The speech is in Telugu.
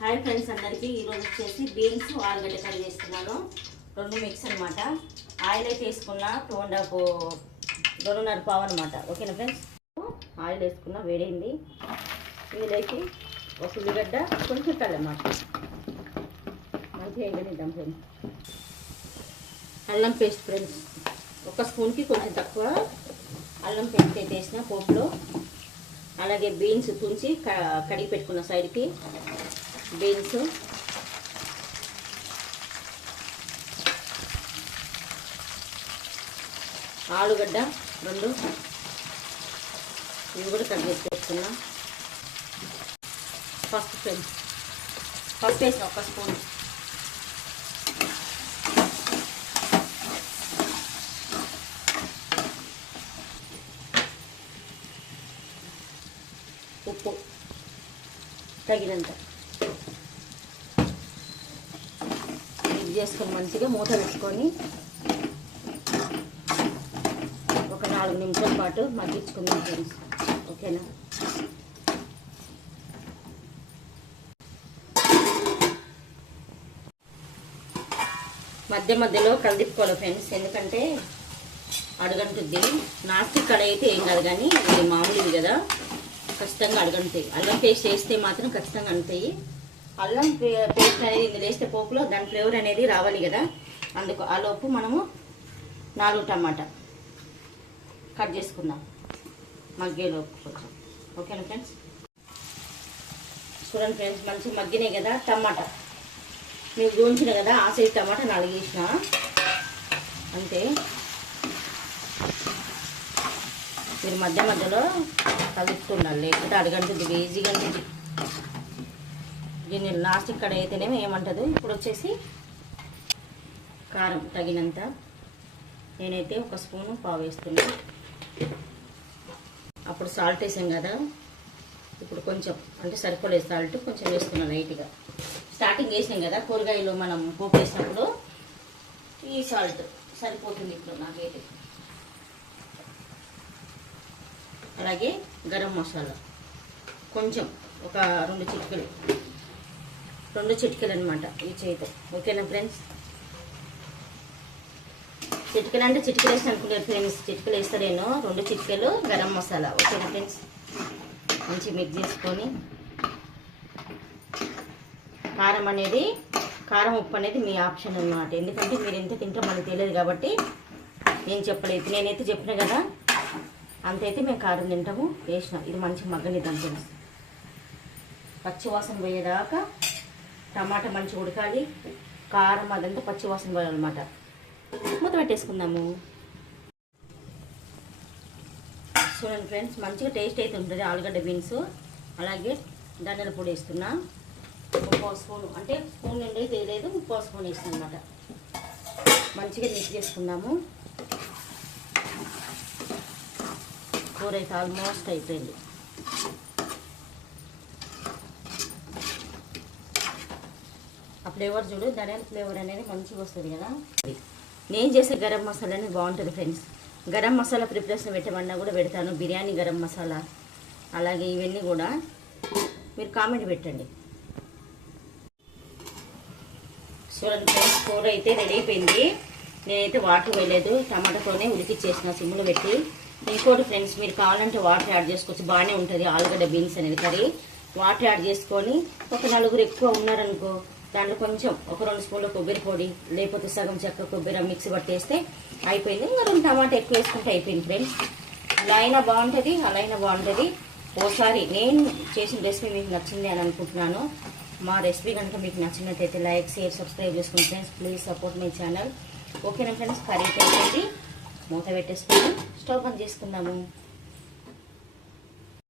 హాయ్ ఫ్రెండ్స్ అందరికీ ఈరోజు వచ్చేసి బీన్స్ ఆలుగడ్డ కర్రీ చేస్తున్నాను. రెండు మిక్స్ అనమాట. ఆయిల్ అయితే వేసుకున్న 2.5 పావు అనమాట. ఓకేనా ఫ్రెండ్స్, ఆయిల్ వేసుకున్న వేడైంది. వీలైతే ఒక ఉల్లిగడ్డ కొంచెం కలమాట మంచిగా వేయనిద్దాం ఫ్రెండ్స్. అల్లం పేస్ట్ ఫ్రెండ్స్, ఒక స్పూన్కి కొంచెం తక్కువ అల్లం పేస్ట్ అయితే వేసిన పోపులో. అలాగే బీన్స్ తుంచి కడిగి పెట్టుకున్న సైడ్కి బీన్స్, ఆలుగడ్డ 2 ఇవి కూడా కట్ చేసి పెట్టుకున్నా. పసుపు వేసిన ఒక స్పూన్, ఉప్పు తగినంత మిక్స్ చేసుకొని మంచిగా మూత పెట్టుకొని ఒక 4 నిమిషాల పాటు మగ్గించుకుందాం ఫ్రెండ్స్. ఓకేనా, మధ్య మధ్యలో కలిదిప్పుకోవాలి ఫ్రెండ్స్, ఎందుకంటే అడగంటుంది. నాస్టిక్ కడాయి అయితే ఏం కాదు, కానీ ఇది మామూలుది కదా, ఖచ్చితంగా అడగంటాయి. అల్లం పేస్ట్ వేస్తే మాత్రం ఖచ్చితంగా అంటాయి. అల్లం పేస్ట్ అనేది ఇందులో వేస్తే పోపులో దాని ఫ్లేవర్ అనేది రావాలి కదా, అందుకు ఆ లోపు మనము 4 టమాటా కట్ చేసుకుందాం మగ్గేలోపు కొంచెం. ఓకేనా ఫ్రెండ్స్, చూడండి ఫ్రెండ్స్, మంచిగా మగ్గినాయి కదా. టమాటా మీరు చూపించిన కదా, ఆ సైజ్ టమాటా 4 వేసిన అంతే. మీరు మధ్య మధ్యలో కలుపుతుండాలి, లేకపోతే అడగంటుంది, ఈజీగా ఉంటుంది. దీన్ని లాస్ట్ ఇక్కడ అయితేనేమో ఏమంటుంది. ఇప్పుడు వచ్చేసి కారం తగినంత, నేనైతే 1 స్పూను పావు వేస్తున్నా. అప్పుడు సాల్ట్ వేసాం కదా, ఇప్పుడు కొంచెం అంటే సరిపోలేదు సాల్ట్, కొంచెం వేస్తున్నాను లైట్గా. స్టార్టింగ్ వేసాం కదా కూరగాయలు మనం పోపు వేసినప్పుడు, ఈ సాల్ట్ సరిపోతుంది ఇప్పుడు నాకైతే. అలాగే గరం మసాలా కొంచెం ఒక 2 చిటికెలు అనమాట ఈ చేతితో. ఓకేనా ఫ్రెండ్స్, చిటికెలు అంటే చిటికెలు వేసి అనుకున్నారు ఫ్రెండ్స్, చిటికెలు వేస్తారేనో. 2 చిటికెలు గరం మసాలా. ఓకేనా ఫ్రెండ్స్, మంచి మిక్స్ చేసుకొని కారం ఉప్పు అనేది మీ ఆప్షన్ అన్నమాట. ఎందుకంటే మీరు ఎంత తింటారో మనకు తెలియదు కాబట్టి నేను చెప్పలేదు. నేనైతే చెప్పిన కదా, అంతైతే మేము కారం తింటాము. వేసిన ఇది మంచిగా మగ్గనిద్దాం ఫ్రెండ్స్. పచ్చివాసన పోయేదాకా టమాటా మంచిగా ఉడకాలి, కారం అదంతా పచ్చివాసన పోయాలన్నమాట. మూత పెట్టేసుకుందాము. చూడండి ఫ్రెండ్స్, మంచిగా టేస్ట్ అయితే ఉంటుంది ఆలుగడ్డ బీన్స్. అలాగే ధనియాల పొడి వేస్తున్నా 1 స్పూన్, అంటే స్పూన్ నుండి అయితే లేదు, 1 స్పూన్ వేస్తున్నా అన్నమాట. మంచిగా మిక్స్ చేసుకుందాము. కూర అయితే ఆల్మోస్ట్ అయిపోయింది. ఆ ఫ్లేవర్ చూడు, ధనియాల ఫ్లేవర్ అనేది మంచిగా వస్తుంది కదా. నేను చేసే గరం మసాలా అనేది బాగుంటుంది ఫ్రెండ్స్. గరం మసాలా ప్రిపరేషన్ పెట్టమన్నా కూడా పెడతాను, బిర్యానీ గరం మసాలా. అలాగే ఇవన్నీ కూడా మీరు కామెంట్ పెట్టండి. చూడండి ఫ్రెండ్స్, కూర అయితే రెడీ అయిపోయింది. నేనైతే వాటర్ వేయలేదు, టమాటాతోనే ఉడికిచ్చేసిన సిమ్లో పెట్టి. ఇంకోటి ఫ్రెండ్స్, మీరు కావాలంటే వాటర్ యాడ్ చేసుకోవచ్చు, బాగానే ఉంటుంది ఆలుగడ్డ బీన్స్ అనేది కర్రీ. వాటర్ యాడ్ చేసుకొని ఒక 4 ఎక్కువ ఉన్నారనుకో, దాంట్లో కొంచెం ఒక 2 స్పూన్ల కొబ్బరి పొడి, లేకపోతే సగం చెక్క కొబ్బరి మిక్సీ పట్టేస్తే అయిపోయింది. ఇంకా 2 టమాటా ఎక్కువ వేసుకుంటే అయిపోయింది ఫ్రెండ్స్. ఇలా అయినా బాగుంటుంది, అలా అయినా బాగుంటుంది. ఓసారి నేను చేసిన రెసిపీ మీకు నచ్చింది అని అనుకుంటున్నాను. మా రెసిపీ కనుక మీకు నచ్చినట్టయితే లైక్, షేర్, సబ్స్క్రైబ్ చేసుకోండి friends. Please support my channel. ఓకేనా ఫ్రెండ్స్, కర్రీ అయిపోయింది. మూత పెట్టేసుకొని స్టవ్ బంద్ చేసుకుందాము.